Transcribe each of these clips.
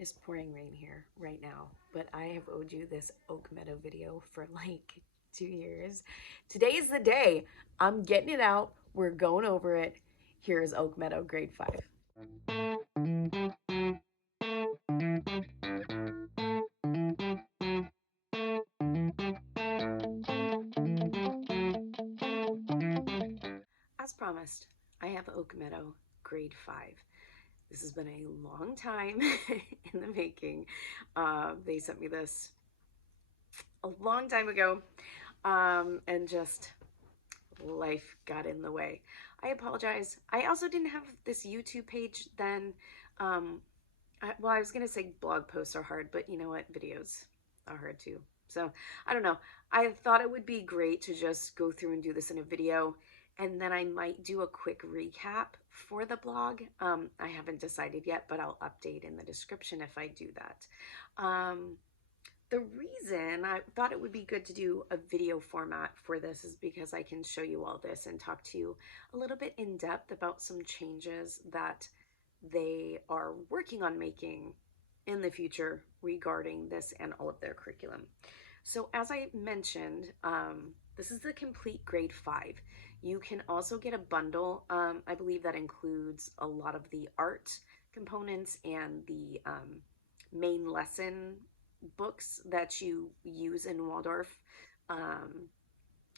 It's pouring rain here right now, but I have owed you this Oak Meadow video for like 2 years. Today is the day. I'm getting it out. We're going over it. Here's Oak Meadow grade 5. As promised, I have Oak Meadow grade 5. This has been a long time in the making. They sent me this a long time ago, and just life got in the way. I apologize. I also didn't have this YouTube page then. Um, well, I was going to say blog posts are hard, but you know what? Videos are hard too. So I don't know. I thought it would be great to just go through and do this in a video, and then I might do a quick recap for the blog. I haven't decided yet, but I'll update in the description if I do that. The reason I thought it would be good to do a video format for this is because I can show you all this and talk to you a little bit in depth about some changes that they are working on making in the future regarding this and all of their curriculum. So as I mentioned, this is the complete grade 5. You can also get a bundle. I believe that includes a lot of the art components and the main lesson books that you use in Waldorf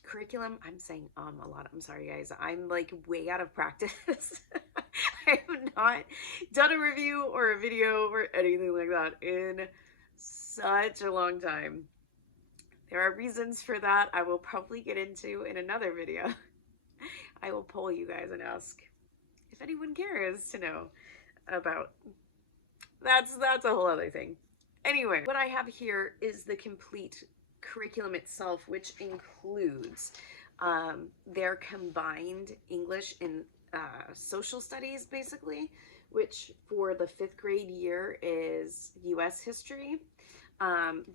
curriculum. I'm saying a lot. I'm sorry, guys. I'm like way out of practice. I have not done a review or a video or anything like that in such a long time. There are reasons for that I will probably get into in another video. I will poll you guys and ask if anyone cares to know about. That's a whole other thing. Anyway, what I have here is the complete curriculum itself, which includes their combined English and social studies, basically, which for the 5th grade year is U.S. history.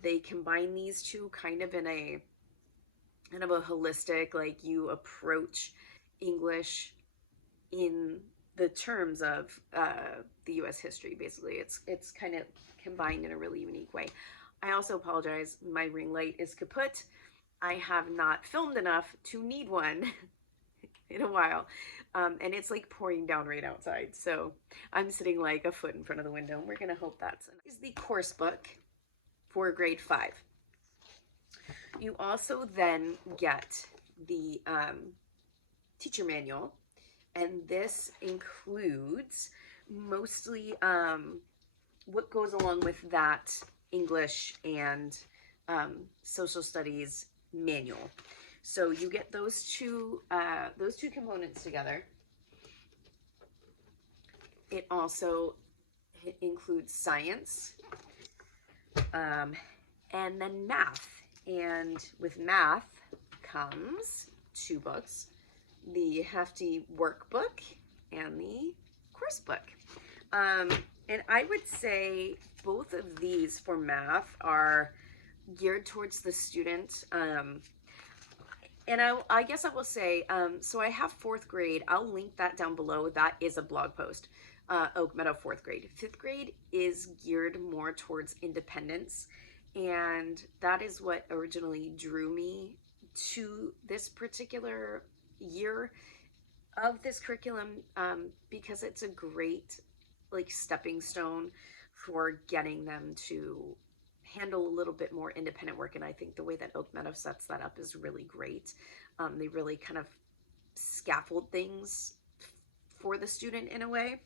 They combine these two kind of in a holistic, like you approach English in the terms of the U.S. history. Basically, it's kind of combined in a really unique way. I also apologize. My ring light is kaput. I have not filmed enough to need one in a while. And it's like pouring down right outside. So I'm sitting like a foot in front of the window. And we're going to hope that's enough. This is the course book for grade 5. You also then get the teacher manual. And this includes mostly what goes along with that English and social studies manual. So you get those two components together. It also includes science and then math. And with math comes 2 books, the hefty workbook and the course book. And I would say both of these for math are geared towards the student. And I guess I will say, so I have 4th grade. I'll link that down below. That is a blog post. Oak Meadow 4th grade. 5th grade is geared more towards independence. And that is what originally drew me to this particular year of this curriculum, because it's a great like stepping stone for getting them to handle a little bit more independent work. And I think the way that Oak Meadow sets that up is really great. They really kind of scaffold things for the student in a way.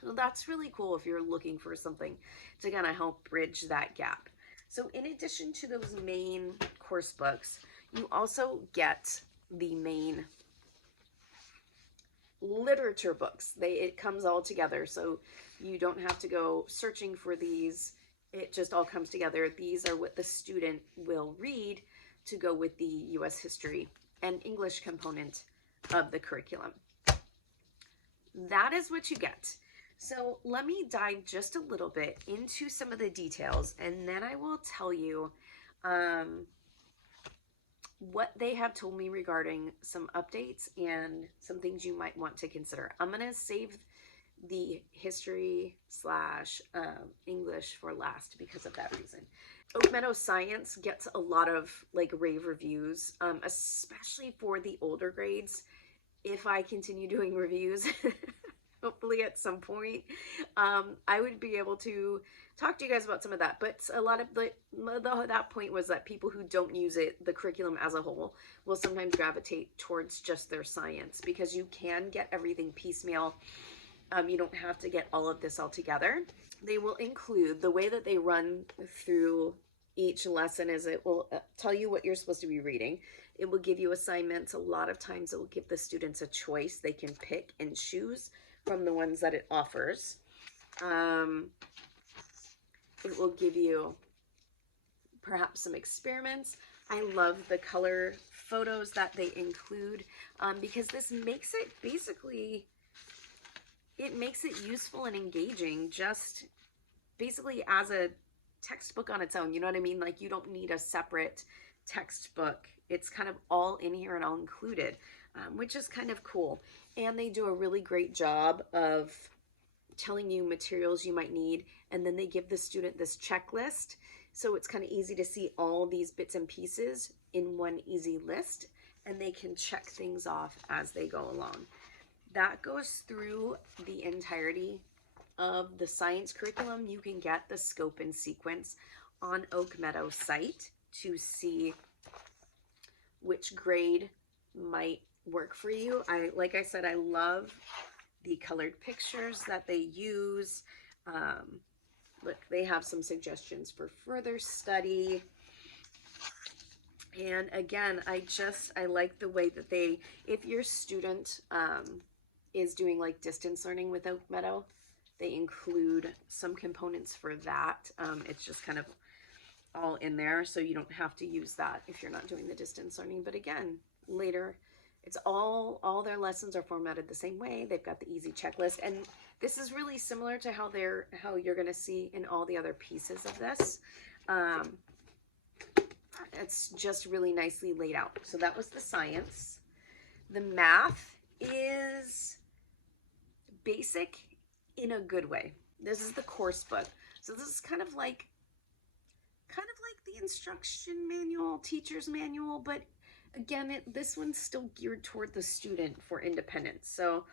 So that's really cool if you're looking for something to kind of help bridge that gap. So in addition to those main course books, you also get the main literature books. It comes all together, so you don't have to go searching for these. It just all comes together. These are what the student will read to go with the U.S. history and English component of the curriculum. That is what you get. So let me dive just a little bit into some of the details, and then I will tell you what they have told me regarding some updates and some things you might want to consider. I'm going to save the history slash English for last because of that reason. Oak Meadow Science gets a lot of like rave reviews, especially for the older grades. If I continue doing reviews, hopefully at some point, I would be able to talk to you guys about some of that. But a lot of that point was that people who don't use it, the curriculum as a whole, will sometimes gravitate towards just their science, because you can get everything piecemeal. You don't have to get all of this all together. They will include, the way that they run through each lesson is it will tell you what you're supposed to be reading. It will give you assignments. A lot of times it will give the students a choice. They can pick and choose from the ones that it offers. It will give you perhaps some experiments. I love the color photos that they include, because this makes it basically, it makes it useful and engaging, just basically as a textbook on its own. You know what I mean? Like, you don't need a separate textbook. It's kind of all in here and all included, which is kind of cool. And they do a really great job of telling you materials you might need, and then they give the student this checklist, so it's kind of easy to see all these bits and pieces in one easy list, and they can check things off as they go along. That goes through the entirety of the science curriculum. You can get the scope and sequence on Oak Meadow site to see which grade might work for you. Like I said, I love the colored pictures that they use. Look, they have some suggestions for further study. And again, I like the way that if your student is doing like distance learning with Oak Meadow, they include some components for that. It's just kind of all in there, so you don't have to use that if you're not doing the distance learning. But again, later, it's all their lessons are formatted the same way. They've got the easy checklist, and this is really similar to how you're going to see in all the other pieces of this. It's just really nicely laid out. So that was the science. The math is basic in a good way. This is the course book. So this is kind of like the instruction manual, teacher's manual, but again, this one's still geared toward the student for independence. So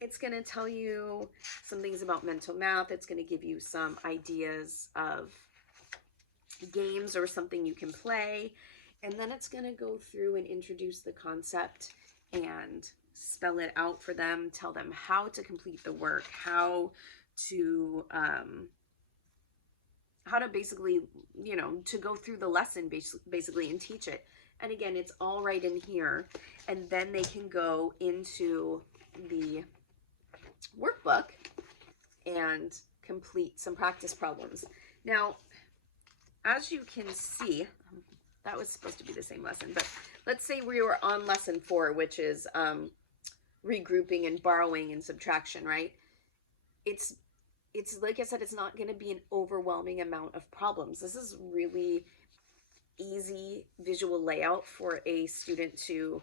it's going to tell you some things about mental math. It's going to give you some ideas of games or something you can play. And then it's going to go through and introduce the concept and spell it out for them, tell them how to complete the work, how to basically, to go through the lesson basically and teach it. And again, it's all right in here. And then they can go into the workbook and complete some practice problems. Now, as you can see, that was supposed to be the same lesson, but let's say we were on lesson 4, which is regrouping and borrowing and subtraction, right? It's like I said, it's not going to be an overwhelming amount of problems. This is really easy visual layout for a student to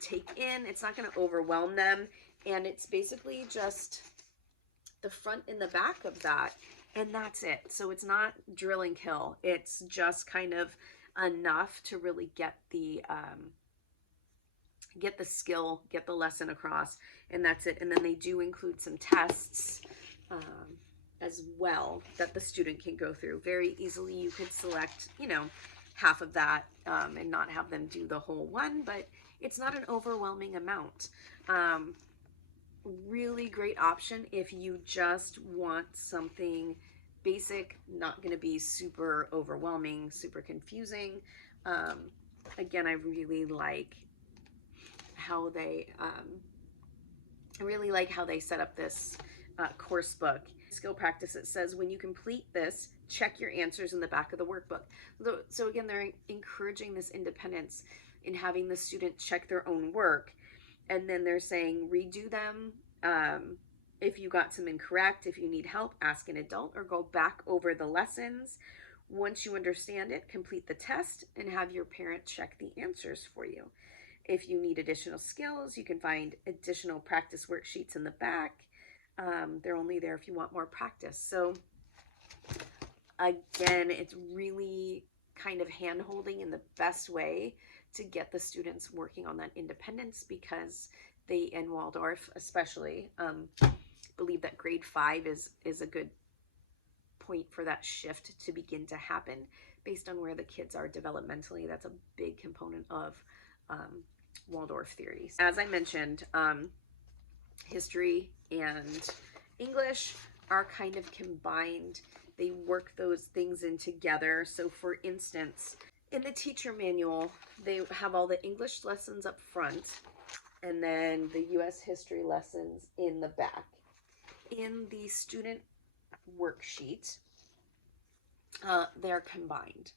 take in. It's not going to overwhelm them, and it's basically just the front and the back of that, and that's it. So it's not drill and kill. It's just kind of enough to really get the skill, get the lesson across, and that's it. And then they do include some tests as well that the student can go through very easily. You could select, half of that and not have them do the whole one, but it's not an overwhelming amount. Really great option if you just want something basic, not going to be super overwhelming, super confusing. Again, I really like how they set up this course book. Skill practice, it says, when you complete this, check your answers in the back of the workbook. So again, they're encouraging this independence in having the student check their own work, and then they're saying redo them. If you got some incorrect, if you need help, ask an adult or go back over the lessons. Once you understand it, complete the test and have your parent check the answers for you. If you need additional skills, you can find additional practice worksheets in the back. They're only there if you want more practice. So again, it's really kind of hand-holding in the best way to get the students working on that independence, because they, in Waldorf especially, believe that grade 5 is a good point for that shift to begin to happen based on where the kids are developmentally. That's a big component of Waldorf theories. As I mentioned, history and English are kind of combined. They work those things in together. So for instance, in the teacher manual, they have all the English lessons up front and then the US history lessons in the back. In the student worksheet, they're combined.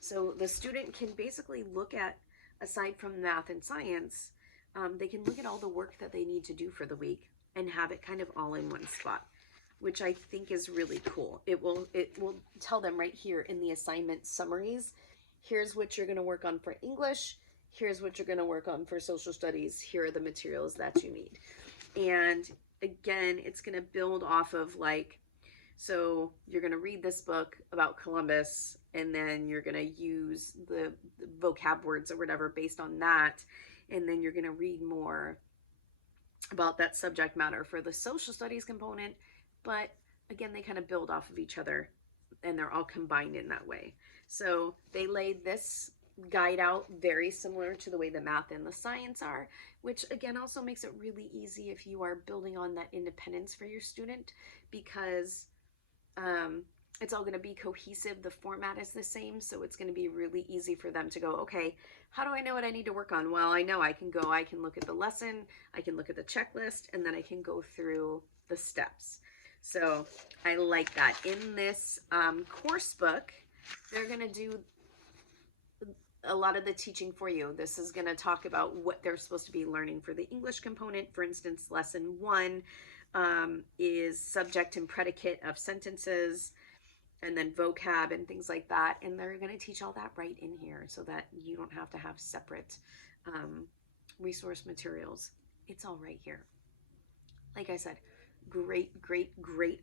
So the student can basically look at, aside from math and science, they can look at all the work that they need to do for the week and have it kind of all in one spot, which I think is really cool. It will tell them right here in the assignment summaries, here's what you're going to work on for English, here's what you're going to work on for social studies, here are the materials that you need. And again, it's going to build off of, like, so you're going to read this book about Columbus, and then you're going to use the vocab words or whatever based on that. And then you're going to read more about that subject matter for the social studies component. But again, they kind of build off of each other and they're all combined in that way. So they laid this guide out very similar to the way the math and the science are, which again also makes it really easy if you are building on that independence for your student, because it's all going to be cohesive. The format is the same, so it's going to be really easy for them to go, okay, how do I know what I need to work on? Well, I know I can look at the lesson, I can look at the checklist, and then I can go through the steps. So I like that. In this course book, they're going to do a lot of the teaching for you. This is going to talk about what they're supposed to be learning for the English component. For instance, lesson 1 is subject and predicate of sentences, and then vocab and things like that. And they're going to teach all that right in here so that you don't have to have separate resource materials. It's all right here. Like I said, great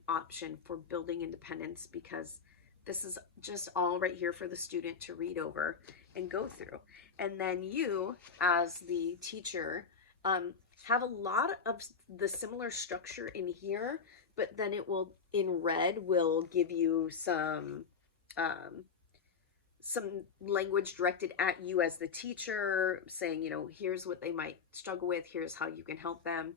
option for building independence, because this is just all right here for the student to read over and go through. And then you, as the teacher, have a lot of the similar structure in here, but then it will, in red, will give you some language directed at you as the teacher, saying, you know, here's what they might struggle with, here's how you can help them,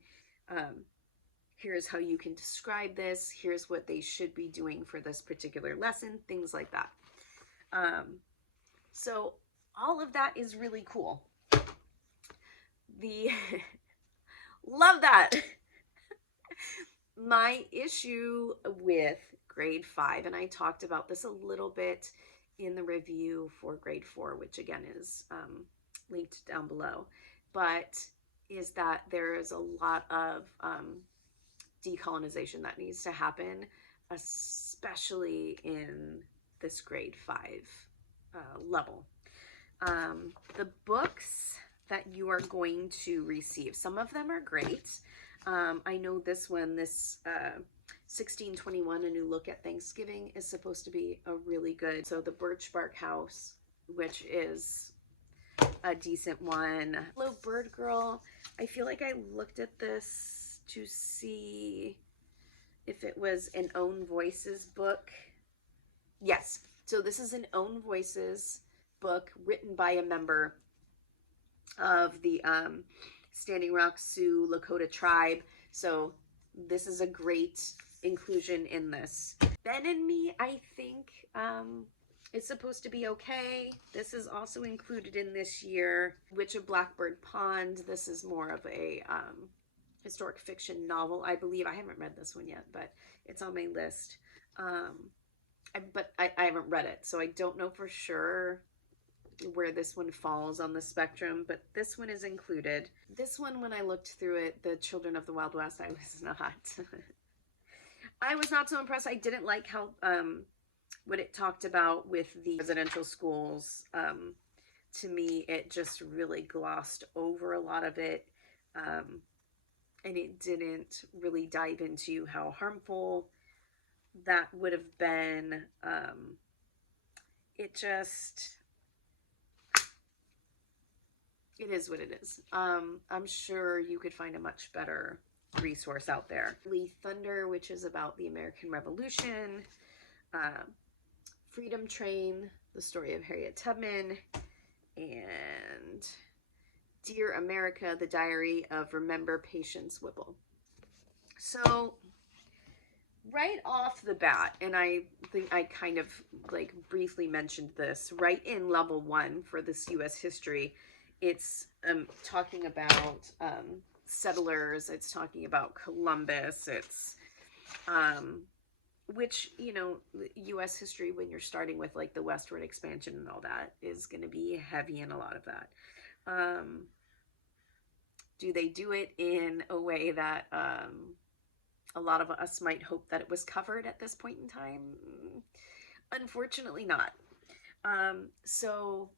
here's how you can describe this, here's what they should be doing for this particular lesson, things like that. So all of that is really cool. Love that. My issue with grade 5, and I talked about this a little bit in the review for grade 4, which again is linked down below, but is that there is a lot of decolonization that needs to happen, especially in this grade 5 level. The books that you are going to receive, some of them are great. I know this one, this 1621, A New Look at Thanksgiving, is supposed to be a really good. So the Birch Bark House, which is a decent one. Hello Bird Girl. I feel like I looked at this to see if it was an Own Voices book. Yes. So this is an Own Voices book written by a member of the Standing Rock Sioux Lakota tribe. So this is a great inclusion in this. Ben and Me, I think, is supposed to be okay. This is also included in this year. Witch of Blackbird Pond. This is more of a historic fiction novel, I believe. I haven't read this one yet, but it's on my list. But I haven't read it, so I don't know for sure where this one falls on the spectrum, but this one is included. This one, when I looked through it, The Children of the Wild West, I was not I was not so impressed. I didn't like how what it talked about with the residential schools. To me, it just really glossed over a lot of it, and it didn't really dive into how harmful that would have been. It just, it is what it is. I'm sure you could find a much better resource out there. Lee Thunder, which is about the American Revolution, uh, Freedom Train, the story of Harriet Tubman, and Dear America, the diary of Remember Patience Whipple. So right off the bat, and I think I kind of like briefly mentioned this, right in level 1 for this US history, it's talking about settlers, it's talking about Columbus, it's which, you know, US history, when you're starting with like the westward expansion and all that, is going to be heavy in a lot of that. Do they do it in a way that a lot of us might hope that it was covered at this point in time? Unfortunately not. So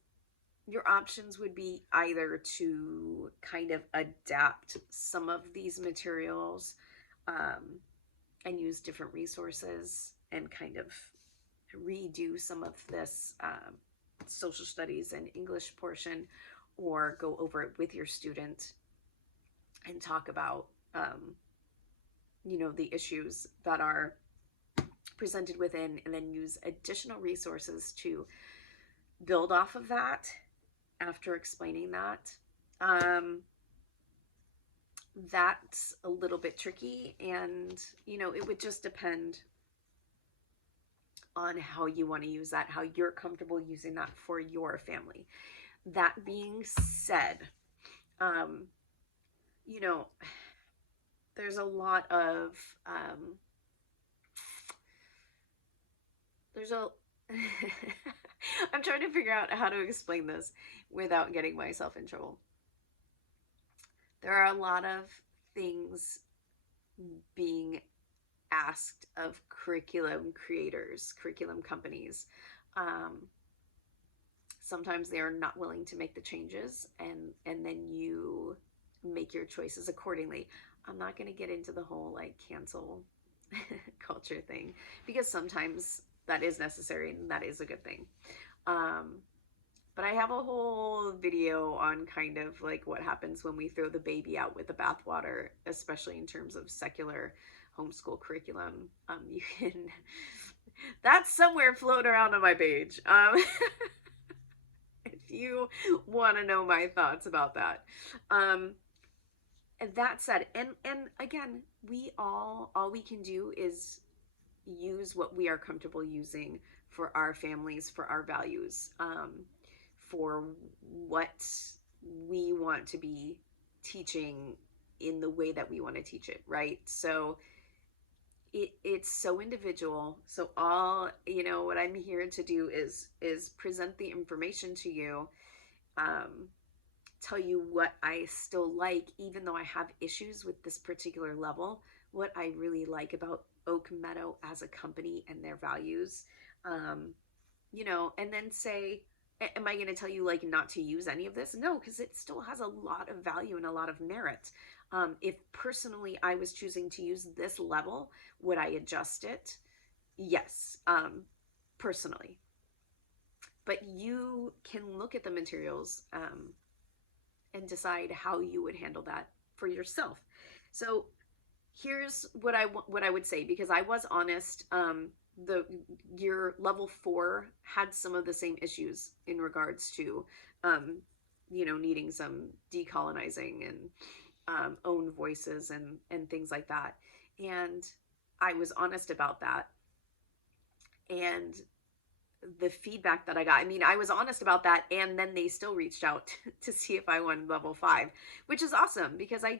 your options would be either to kind of adapt some of these materials and use different resources and kind of redo some of this social studies and English portion, or go over it with your student and talk about you know, the issues that are presented within, and then use additional resources to build off of that after explaining that. That's a little bit tricky, and you know, it would just depend on how you want to use that, how you're comfortable using that for your family. That being said, you know, there's a lot of there's a I'm trying to figure out how to explain this without getting myself in trouble. There are a lot of things being asked of curriculum creators, curriculum companies. Sometimes they are not willing to make the changes, and then you make your choices accordingly. I'm not going to get into the whole like cancel culture thing, because sometimes that is necessary and that is a good thing. But I have a whole video on kind of like what happens when we throw the baby out with the bathwater, especially in terms of secular homeschool curriculum. You can, that's somewhere floating around on my page. If you want to know my thoughts about that. And that said, and again, all we can do is use what we are comfortable using for our families, for our values, for what we want to be teaching in the way that we want to teach it, right? So it's so individual. So all, you know, what I'm here to do is present the information to you, tell you what I still like, even though I have issues with this particular level, what I really like about Oak Meadow as a company and their values, you know, and then say, am I going to tell you like not to use any of this? No, because it still has a lot of value and a lot of merit. If personally I was choosing to use this level, would I adjust it? Yes, personally. But you can look at the materials and decide how you would handle that for yourself. So here's what I would say, because I was honest. Your level 4 had some of the same issues in regards to, you know, needing some decolonizing and own voices and things like that. And I was honest about that. And the feedback that I got, I mean, I was honest about that, and then they still reached out to see if I wanted level 5, which is awesome, because I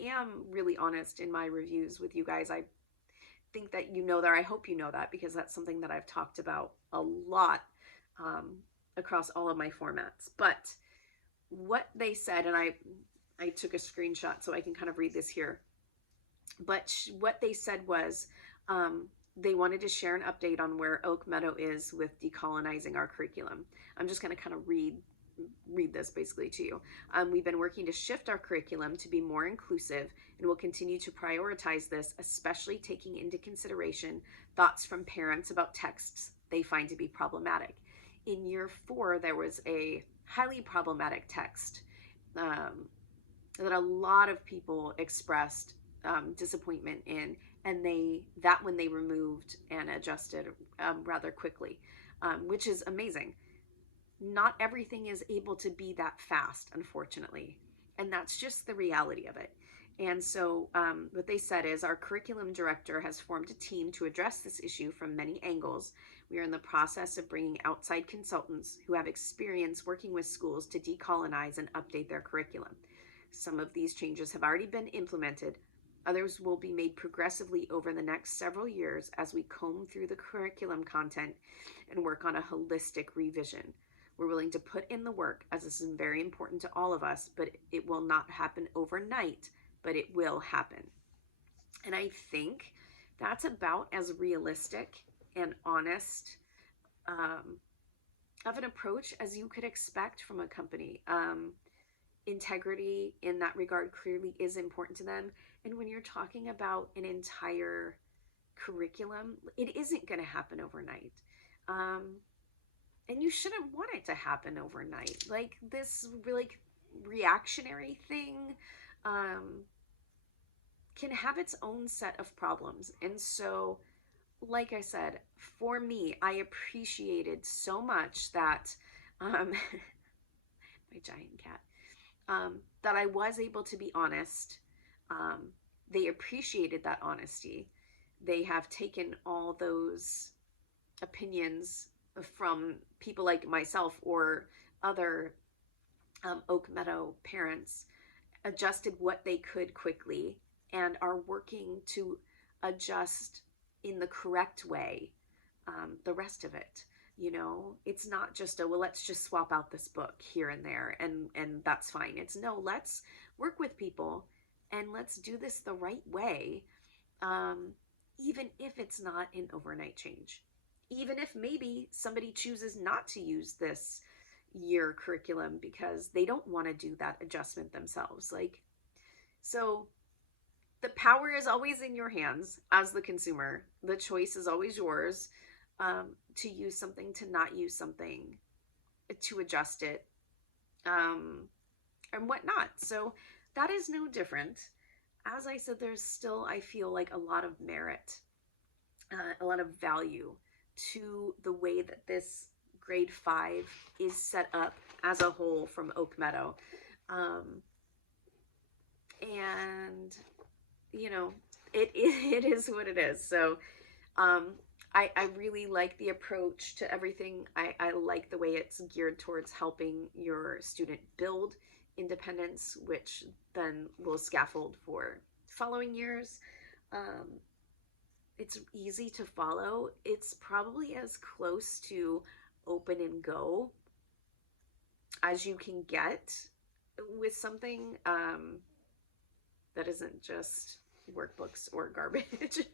am really honest in my reviews with you guys. I think that you know that. I hope you know that, because that's something that I've talked about a lot across all of my formats. But what they said, and I took a screenshot so I can kind of read this here, but what they said was, they wanted to share an update on where Oak Meadow is with decolonizing our curriculum. I'm just going to kind of read read this basically to you. We've been working to shift our curriculum to be more inclusive and will continue to prioritize this, especially taking into consideration thoughts from parents about texts they find to be problematic. In year 4, there was a highly problematic text that a lot of people expressed disappointment in, and that one they removed and adjusted rather quickly, which is amazing. Not everything is able to be that fast, unfortunately, and that's just the reality of it. And so what they said is our curriculum director has formed a team to address this issue from many angles. We are in the process of bringing outside consultants who have experience working with schools to decolonize and update their curriculum. Some of these changes have already been implemented. Others will be made progressively over the next several years as we comb through the curriculum content and work on a holistic revision. We're willing to put in the work, as this is very important to all of us, but it will not happen overnight, but it will happen. And I think that's about as realistic and honest of an approach as you could expect from a company. Integrity in that regard clearly is important to them. And when you're talking about an entire curriculum, it isn't going to happen overnight. And you shouldn't want it to happen overnight. Like this really reactionary thing can have its own set of problems. And so, like I said, for me, I appreciated so much that my giant cat, that I was able to be honest. They appreciated that honesty. They have taken all those opinions from people like myself or other Oak Meadow parents, adjusted what they could quickly, and are working to adjust in the correct way the rest of it. You know, it's not just well, let's just swap out this book here and there and that's fine. It's no, let's work with people and let's do this the right way, even if it's not an overnight change. Even if maybe somebody chooses not to use this year curriculum because they don't want to do that adjustment themselves. Like, so the power is always in your hands as the consumer. The choice is always yours, to use something, to not use something, to adjust it, and whatnot. So that is no different. As I said, there's still, I feel like, a lot of merit, a lot of value to the way that this grade 5 is set up as a whole from Oak Meadow. And, you know, it is what it is. So I really like the approach to everything. I like the way it's geared towards helping your student build independence, which then will scaffold for following years. It's easy to follow. It's probably as close to open and go as you can get with something that isn't just workbooks or garbage.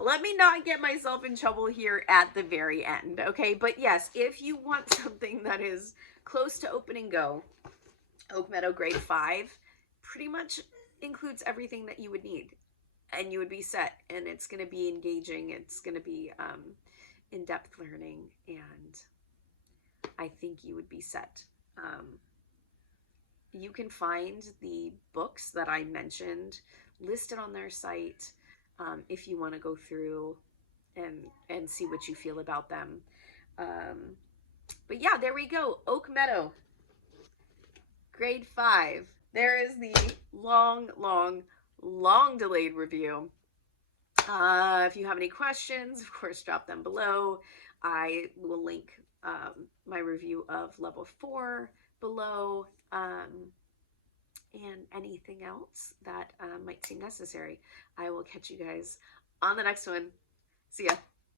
Let me not get myself in trouble here at the very end, okay? But yes, if you want something that is close to open and go, Oak Meadow Grade 5 pretty much includes everything that you would need, and you would be set, and it's going to be engaging, it's going to be in-depth learning, and I think you would be set. You can find the books that I mentioned listed on their site, if you want to go through and see what you feel about them. But yeah, there we go. Oak Meadow Grade 5. There is the long delayed review. If you have any questions, of course, drop them below. I will link my review of level 4 below, and anything else that might seem necessary. I will catch you guys on the next one. See ya.